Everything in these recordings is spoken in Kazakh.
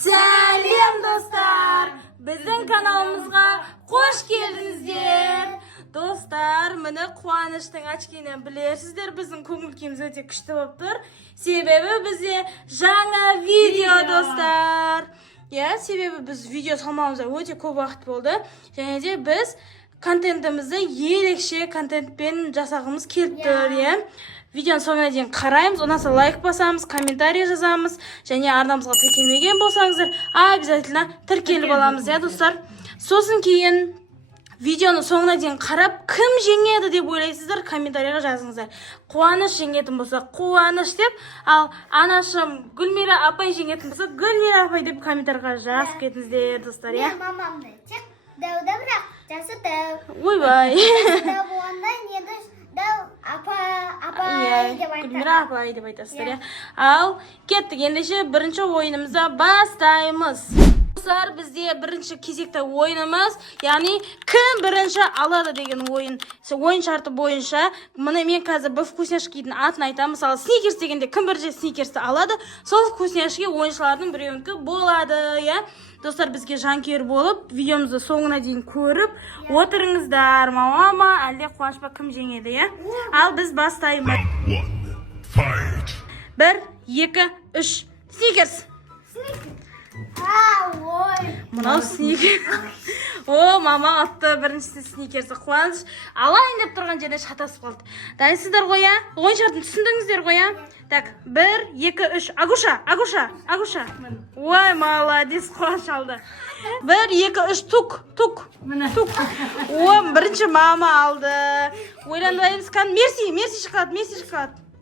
Сәлем достар! Біздің каналымызға қош келдіңіздер. Достар, міне қуаныштың очкинен білерсіздер, біздің көңіл күйіміз өте күшті болып тұр. Себебі бізде жаңа видео, достар. Себебі біз видео салмауымызға өте көп уақыт болды. Және де біз контентімізді ерекше контентпен жасағымыз келіп тұр. Видеоны соңына дейін қараймыз, ұнаса лайк басамыз, комментарий жазамыз, және арнамызға тіркелмеген болсаңыздар, обязательно тіркеліп аламыз, достар. Сосын кейін видеоны соңына дейін қарап, кім жеңеді деп ойлайсыздар, комментарийға жазыңыздар. Қуаныш жеңетін болса, Қуаныш деп, ал анашым Гүлмира апай жеңетін болса, Гүлмира апай деп комментарийға жазып кетіңіздер, достар. Мен мамамды тек дәуді бірақ жасы дәу. Ойбай. Дәу болғанда неді дәу апай деп айтады. Гүлмира апай деп айтасыздар. Ал кеттік, ендеше бірінші ойынымызда бастаймыз. Достар, бізде бірінші кезекті ойынымыз, яғни кім бірінші алады деген ойын. Ойын шарты бойынша, міне мен қазір бір вкусняшкидің атын айтамын. Мысалы, сникерс дегенде кім бірінші сникерсті алады, сол вкусняшки ойыншылардың біреуінікі болады. Достар, бізге жанкүйер болып, видеомызды соңына дейін көріп отырыңыздар. Мама, әлде Қуаныш па кім жеңеді, Ал біз бастаймыз. 1, 2, 3, сникерс. Мынау сникерс. Мама атты біріншісі сникерсі. Қуаныш алайын деп тұрған жеріне шатасып қалды. Дайынсыздар ғой, ойын шартын түсіндіңіздер ғой, Так, 1, 2, 3, Агуша. Ой, молодец, Қуаныш алды. 1, 2, 3, тук. Бірінші мама алды. Ойланбаймыз,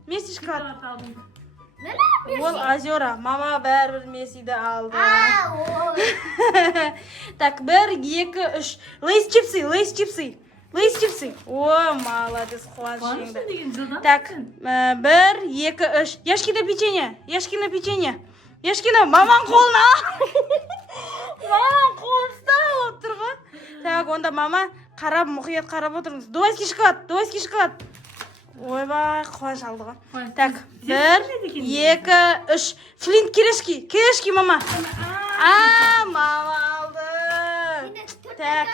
Мерси шоколад. Ол Азера, мама бәрібір Мессиді алды. Так, 1, 2, 3, Лейс чипсы. О, молодец, Қуаныш жеңді. Так, 1, 2, 3, Яшкино печенье. Яшкино, маманың қолына. Маманың қолын ұстап отыр ғой. Так, онда мама мұқият қарап отырыңыз. Дуайский шоколад. Ойбай, Қуаныш алды ғой. Так, 1, 2, 3, Флинт керешки, мама. Мама алды. Так,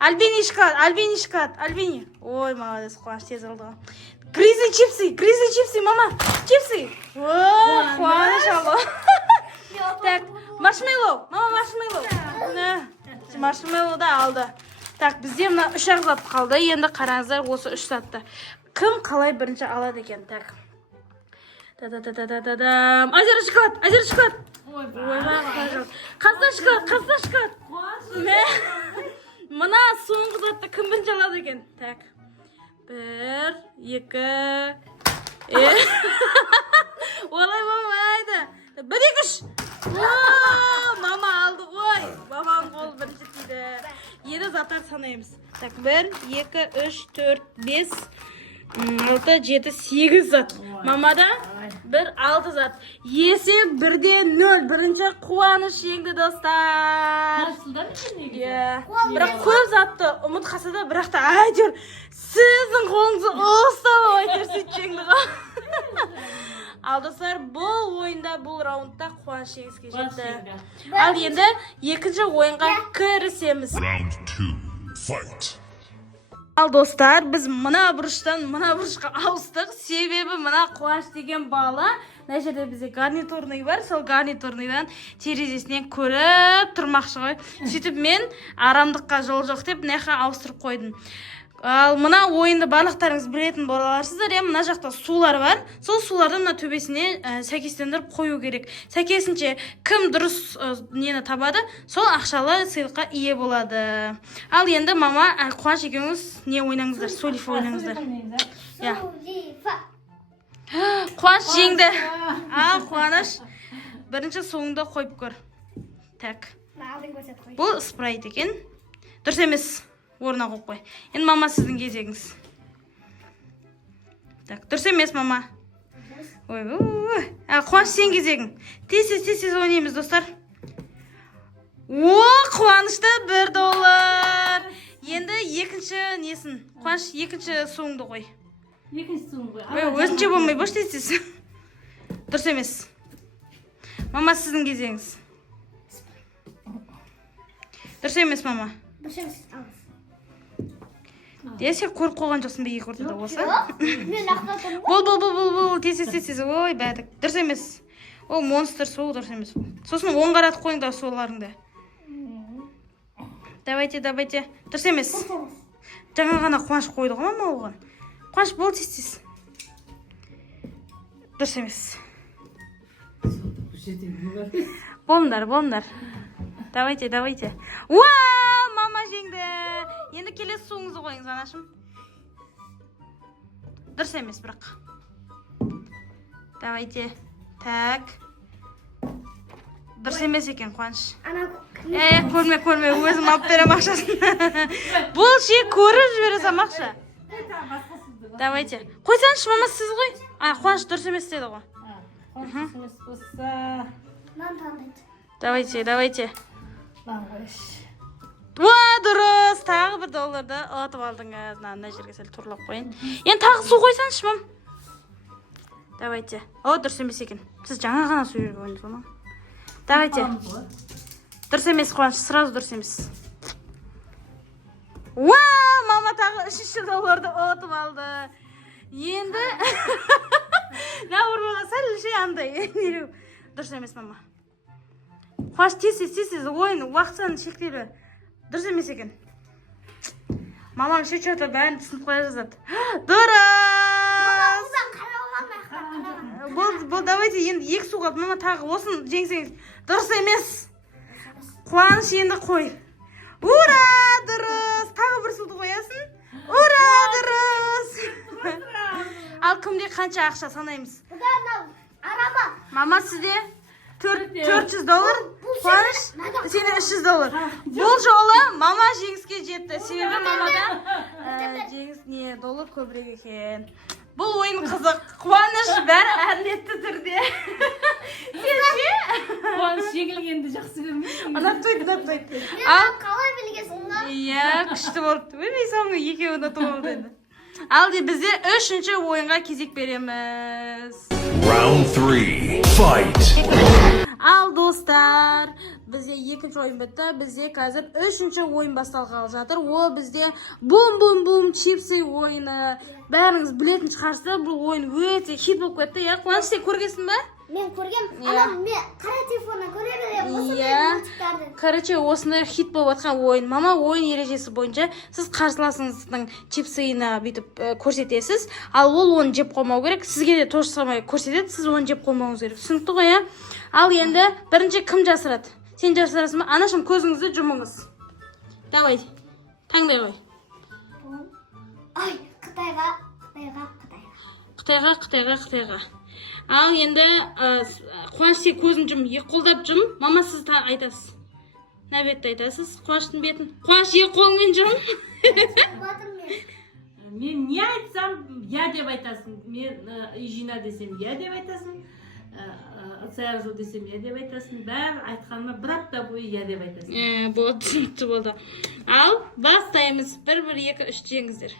Альбини шоколад. Ой, молодец, Қуаныш тез алды ғой. Гризли чипсы, мама. Ой, Қуаныш алды. Так, маршмеллоу, мама маршмеллоу да алды. Так, бізде мына 3 зат қалды. Енді қараңыздар осы 3 затты. Кім қалай бірінші алады екен? Так. Азера шоколад. Ойбай, қазда шоколад. Мына соңғы затты кім бірінші алады екен? Так. 1, 2. Олай болмайды. 1, 2, 3. Мама алды ғой. Маманың қолы бірінші тиді. Енді заттар санаймыз. Так, 1, 2, 3, 4, 5, 6, 7, 8 зат. Мамада 1, 6 зат. Есеп 1-0. Бірінші Қуаныш жеңді, достар. Бірақ көп затты ұмытқаса да, бірақ та әйтеуір сіздің қолыңызды ұстап әйтеуір сөйтіп жеңді ғой. Ал достар, бұл ойында, бұл раундта Қуаныш жеңіске жетті. Ал енді екінші ойынға кірісеміз. Ал достар, біз мына бұрыштан мына бұрышқа ауыстық. Себебі мына Қуаныш деген бала, мына жерде бізде гарнитурный бар, сол гарнитурныйдан терезесінен көріп тұрмақшы ғой. Сөйтіп мен арамдыққа жол жоқ деп мына ауыстырып қойдым. Ал мына ойынды барлықтарыңыз білетін боларсыздар, мына жақта сулар бар. Сол суларды мына төбесіне сәйкестендіріп қою керек. Сәйкесінше кім дұрыс нені табады, сол ақшалы сыйлыққа ие болады. Ал енді мама, Қуаныш екеуіңіз не ойнаңыздар? Солифа ойнаңыздар. Қуаныш жеңді. Қуаныш бірінші соңында қойып көр. Так. Бұл спрайт екен. Дұрыс емес. Орна қойып қой. Енді мама сіздің кезегіңіз. Так, дұрыс емес, мама. Қуаныш сен кезегің. Тез ойнаймыз, достар. Қуанышта $1. Енді екінші несін? Қуаныш екінші соңды қой. Өзінше болмай, бош тез. Дұрыс емес. Мама сіздің кезегіңіз. Дұрыс емес, мама. Дұрыс емес. Сен көріп қойған жоқсың ба екі ортада осы? Мен ақтадым ғой. Бол, тез. Ой, бәдік. Дұрыс емес. Ол монстр, сол дұрыс емес. Сосын оң қаратып қойыңдар соларыңды. Давайте. Дұрыс емес. Жаңа ғана Қуаныш қойды ғой мама оған. Қуаныш, бол тез. Дұрыс емес. Болыңдар. Давайте. Уау, мама жеңді. Енді келесі суыңызды қойыңыз, анашым. Дұрыс емес, бірақ. Давайте. Так. Дұрыс емес екен, Қуаныш. Көрме, өзім алып берем ақшасын. Бұл көріп жібере салмақшы. Давайте. Қойсаңшы, мама, сіз ғой. Қуаныш дұрыс емес деді ғой. Қуаныш емес болса. Давайте. Мам қойш. Дұрыс. Тағы $1 ұтып алдыңыз. Мына жерге сәл тұрлап қойын. Енді тағы су қойсаңшы, мам. Давайте. Дұрыс емес екен. Сіз жаңа ғана су жерге қойыңыз оны. Давайте. Дұрыс емес, Қуаныш, сразу дұрыс емес. Мама тағы $3 ұтып алды. Енді Нәуірбаға сәл андай. Дұрыс емес, мама. Қуаныш, тез, ойын уақытсан шектелі. Дұрыс емес екен. Мамам шөчеті бәрін түсініп қоя жазады. Дұрыс! Бұл, давайте, енді екі су қалды. Мама тағы осын жеңсеңіз. Дұрыс емес. Қуаныш, енді қой. Ура, дұрыс! Тағы бір суды қоясын. Ура, дұрыс! Ал кімде қанша ақша санаймыз? Мама, сізде $400. Қуаныш, сені $300. Бұл жолы мама жеңіске жетті. Себебі мамада жеңіс доллар көбірек екен. Бұл ойын қызық. Қуаныш бәрі әділетті түрде. Қуаныш жеңілгенді жақсы көрмейсің. Ұнатпайды. Қалай білгесің ба? Күшті болды. Мен соңғы екеуі ұнатып алды енді. Ал бізде 3-ші ойынға кезек береміз. Round 3. Fight. Ал достар, бізде екінші ойын бітті. Бізде қазір 3-ші ойын басталғалы жатыр. Ол бізде бум чипсы ойыны. Бәріңіз білетін шығарсыздар, бұл ойын өте хит болып кетті. Қуаныш, сен көргенсің ба? Мен көргем. Мен қара телефоннан көре берем. Осы мен мультиктарды. Короче, осындай хит болып жатқан ойын. Мама ойын ережесі бойынша сіз қарсыласыңыздың чипсыйына бүйтіп көрсетесіз. Ал ол оны жеп қоймау керек. Сізге де тош самай көрсетеді, сіз оны жеп қоймауыңыз керек. Түсінікті ғой, иә? Ал енді бірінші кім жасырады? Сен жасырасың ба? Анашым, көзіңізді жұмыңыз. Давай. Таңдай қой. Қытайға. Ал енді Қуаныш, сен көзін жым, екі қолдап жым. Мама, сіз айтасыз. Нәбетті айтасыз. Қуаныштың бетін. Қуаныш, екі қолыңмен жым. Мен не айтсам, я деп айтасың. Мен Ижина десем, я деп айтасың. Саяржу десем, я деп айтасың. Бәрі айтқаныма бір апта бойы я деп айтасың. Түсінікті болды. Ал бастаймыз. 1, 2, 3 жеңіздер.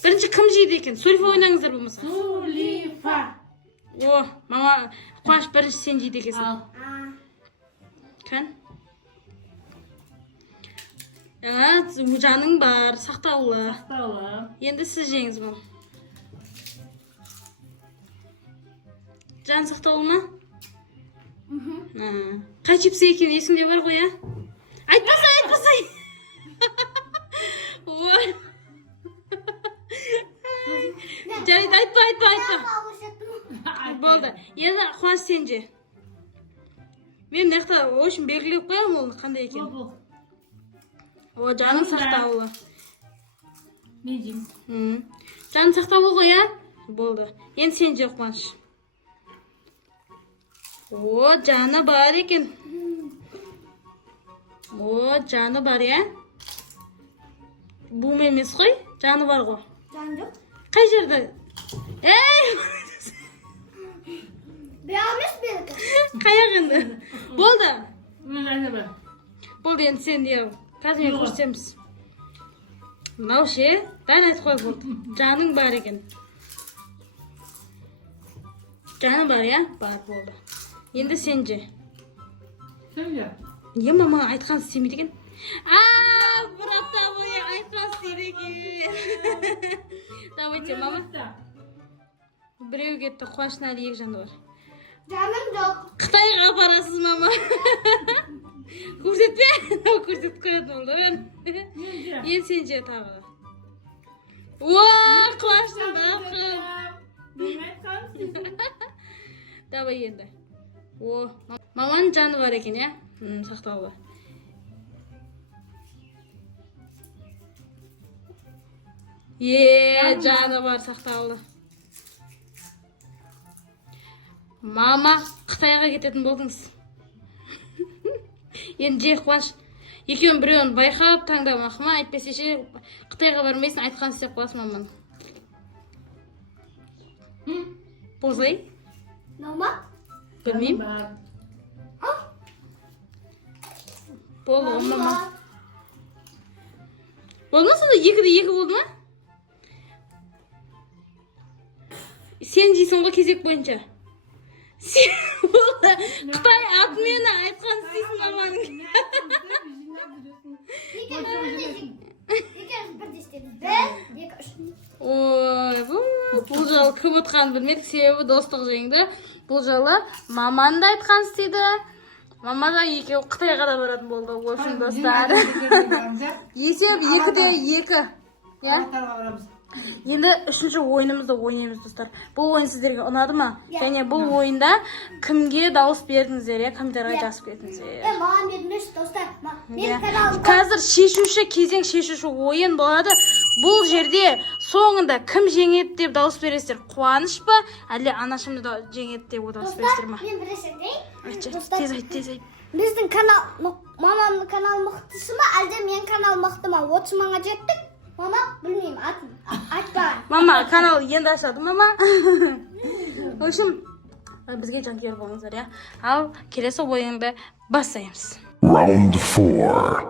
Бірінші кім жейді екен? Сульфа ойнаңыздар болмаса. Сулифа. Мама, Қуаныш, бірінші сен жейді екенсің. Ал. Кән? Жаның бар, сақтаулы. Енді сіз жеңіз бұл. Жан сақтаулы ма? Қай чипсы екен есіңде бар ғой, ә? Айтпасай! Жарайды, айтпа. Болды. Енді Қуаныш, сен же. Мен мына очень белгілеп қоямын ол қандай екен. Жаның сақтаулы. Мен жеймін. Жаның сақтаулы ғой, ә? Болды. Енді сен же, Қуаныш. Жаны бар екен. Жаны бар, я? Бум емес қой? Жаны бар ғой. Жан жоқ. Қай жерде? Беамес берді. Қаяқ енді? Болды. Мен жаны бар. Болды, енді сен де қазір мен көрсетеміз. Мынау ше, бәрін айтып қой болды. Жаның бар екен. Жаны бар, я? Бар, болды. Енді сен же. Сен же. Мама айтқан істемейді екен. Bir hafta boyu aytқан екен. Давайте, мама. Біреу кетті, қуанышын әлі екі жанды бар. Canım yok. Қытайға апарасыз, мама. Көрсетпе? Көрсетіп көретін болды мен. Енді сен же тағы. Қуаныштың бақым. Давай енді. Маманың жаны бар екен, иә? Сақтаулы. Жаны бар, сақтаулы. Мама, Қытайға кететін болдыңыз. Енді же Қуаныш, екеуін біреуін байқап таңдамақ ма? Әйтпесе ше Қытайға бармайсың, айтқан істеп қоясың маманы. Бозай? Normal. Білмеймін. Болды, мама. Болды ма сонда? 2-2 болды ма? Сен жейсің ғой кезек бойынша. Сен болды. Қытай атымен айтқан істейсің маманың. Ой, бұл жалы кім ұтқанын білмедік, себебі достық жеңді. Бұл жалы маманы да айтқан істейді. Мама да екеуі Қытайға да баратын болды. Олшын достар. Есеп 2-2. Енді үшінші ойынымызды ойнаймыз достар. Бұл ойын сіздерге ұнады ма? Және бұл ойында кімге дауыс бердіңіздер, комментарийға жазып кетіңіздер. Маған бермеш достар. Мен каналым. Қазір шешуші кезең, шешуші ойын болады. Бұл жерде соңында кім жеңеді деп дауыс бересіздер? Қуаныш па, әлде анашымды да жеңеді деп дауыс бересіздер ма? Мен біресекей. Тез айт. Біздің канал, мамамның каналы мықтысы ма, әлде мен канал мықты ма? 30 мыңға жеттік. Мама, білмеймін, айтпа. Мама, канал енді ашады, мама. В общем, бізге жанкүйер болыңыздар, я. Ал келесі ойынды бастаймыз. Round 4.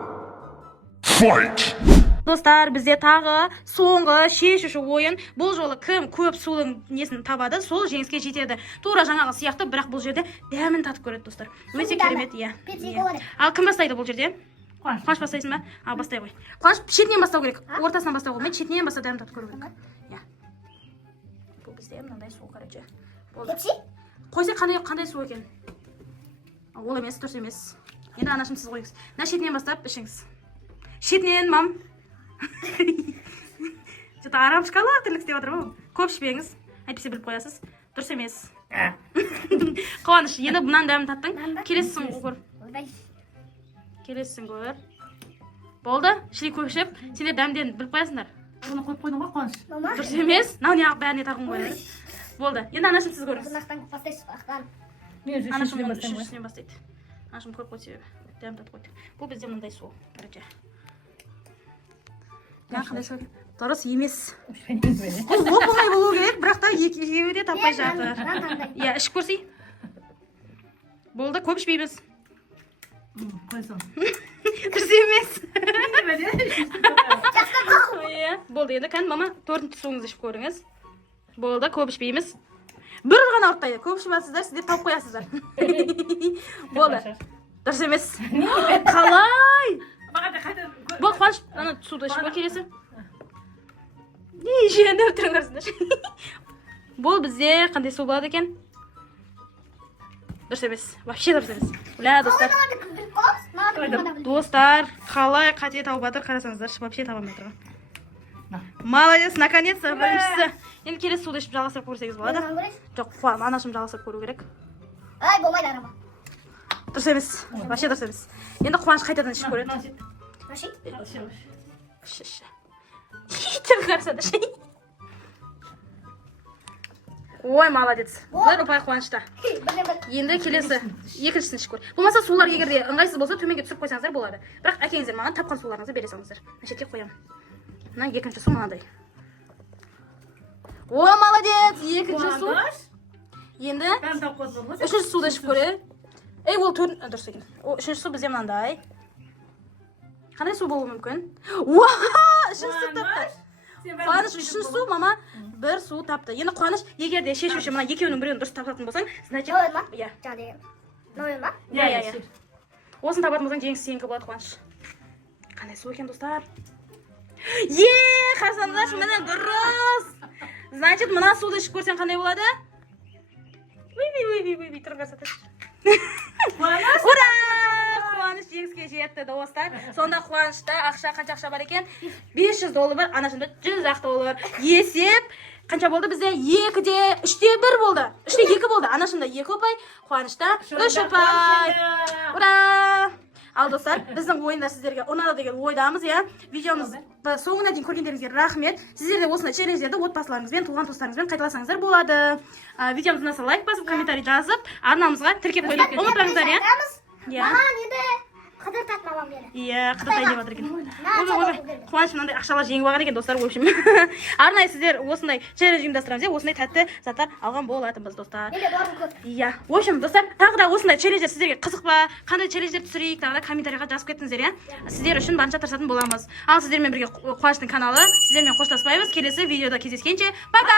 Fight! Достар, бізде тағы соңғы шешуші ойын. Бұл жолы кім көп судың несін табады, сол жеңіске жетеді. Тура жаңағы сияқты, бірақ бұл жерде дәмін татып көреді, достар. Өте керемет, иә. Ал кім бастайды бұл жерде? Қуаныш бастайсың ба? Ал бастай қой. Қуаныш шетінен бастау керек. Ортасынан бастау болмайды, шетінен баста дәмін татып көру керек. Иә. Бұл бізде мынандай су, короче. Кетші? Қойсай қандай су екен? Ол емес, дұрыс емес. Енді анашым сіз қойыңыз. Мына шетінен бастап ішіңіз. Шетінен, мам. Что-то арабшкалы тірлік істеп жатыр ғой. Көп ішпеңіз. Әйтпесе біліп қоясыз. Дұрыс емес. Қуаныш, енді бұнан дәмін таттың. Келесің көр. Келесің көр. Болды? Шілей көп ішіп, сендер дәмден біліп қоясыңдар. Оны қойып қойдың ғой, Қуаныш. Дұрыс емес. Нау неғып бәріне тағым қояды. Болды. Енді анашым сіз көріңіз. Бұнақтан бастайсыз, ақтан. Анашым үшіншісінен бастайды. Анашым көп қойды себебі. Дәм татып қойды. Бұл бізде мынандай су. Короче. Қандай су? Дұрыс емес. Бұл оп-оңай болу керек, бірақ та екеуі де таппай жатыр. Иә, ішіп көрсей. Болды, көп ішпейміз. Қойсың. Дұрыс емес. Болды, енді кән, мама, 4-ші суыңызды ішіп көріңіз. Болды, көп ішпейміз. Бір ғана ұрттайды, көп ішіп атсыздар, сіздер тауып қоясыздар. Болды. Дұрыс емес. Қалай? Бұл Қуаныш, ана суды ішіп келесі. Не жиенді өттіріңдерсіңдер. Бұл бізде қандай су болады екен? Дұрыс емес. Вообще дұрыс емес. Ля, достар. Достар, қалай қате тауып атыр, қарасаңыздар, вообще табамай тұрған. Молодец, наконец-то, біріншісі. Енді келесі суды ішіп жалғастырып көрсеңіз болады. Жоқ, анашым жалғастырып көру керек. Ай, болмайды арама. Дұрыс емес. Вообще дұрыс емес. Енді Қуаныш қайтадан ішіп көреді. Тем қарсады шей. Ой, молодец. Бір ұпай Қуанышта. Енді келесі екіншісін ішіп көр. Болмаса сулар егерде ыңғайсыз болса төменге түсіп қойсаңыздар болады. Бірақ әкеңіздер маған тапқан суларыңызды бере салыңыздар. Шетке қоямын. Мына екінші су мынандай. Ой, молодец. Екінші су. Енді үшінші суды ішіп көреді. Ей, ол дұрыс екен. Үшінші су бізде мынандай. Қандай су болуы мүмкін? Үшінші су тапты. Қуаныш үшінші су, мама бір су тапты. Енді Қуаныш, егер де шешуші мына екеуінің біреуін дұрыс тапатын болсаң, значит, Нойын ма? Иә. Осын табатын болсаң, жеңіс сенікі болады, Қуаныш. қандай су екен достар. Қарсаңдаршы, міне дұрыс. Значит, мына суды ішіп көрсең қандай болады? Тұрып көрсетші. Ура! Қуаныш жеңіске жетті достар. Сонда қуанышта ақша, қанша ақша бар екен? $500 бар, анашымда $100 есеп. Қанша болды бізде? 2-де 3-те 1 болды. 3-те 2 болды. Анашымда 2 ұпай, қуанышта 3 ұпай. Ура! Ал достар, біздің ойында сіздерге ұнады деген ойдамыз, иә. Видеомыз соңына дейін көргендеріңізге рахмет. Сіздер де осындай челлендждерді отбасыларыңызбен, туған туыстарыңызбен қайталасаңыздар болады. Видеомыз ұнаса лайк басып, комментарий жазып, арнамызға тіркеп қойып ұмытпаңыздар, иә. Маған енді қыдыртады мамам мені. Иә, қыдыртай деп жатыр екен. Қуаныш мынандай ақшалар жеңіп алған екен достар, в общем. Арнайы сіздер осындай челлендж ұйымдастырамыз, иә, осындай тәтті заттар алған болатынбыз достар. Менде барын көп. Иә, в общем, достар, тағы да осындай челлендждер сіздерге қызық па, қандай челлендждер түсірейік, тағы да комментарийға жазып кетіңіздер, иә. Сіздер үшін барынша тырысатын боламыз. Ал сіздермен бірге Қуаныштың каналы, сіздермен қоштаспаймыз. Келесі видеода кездескенше, пока!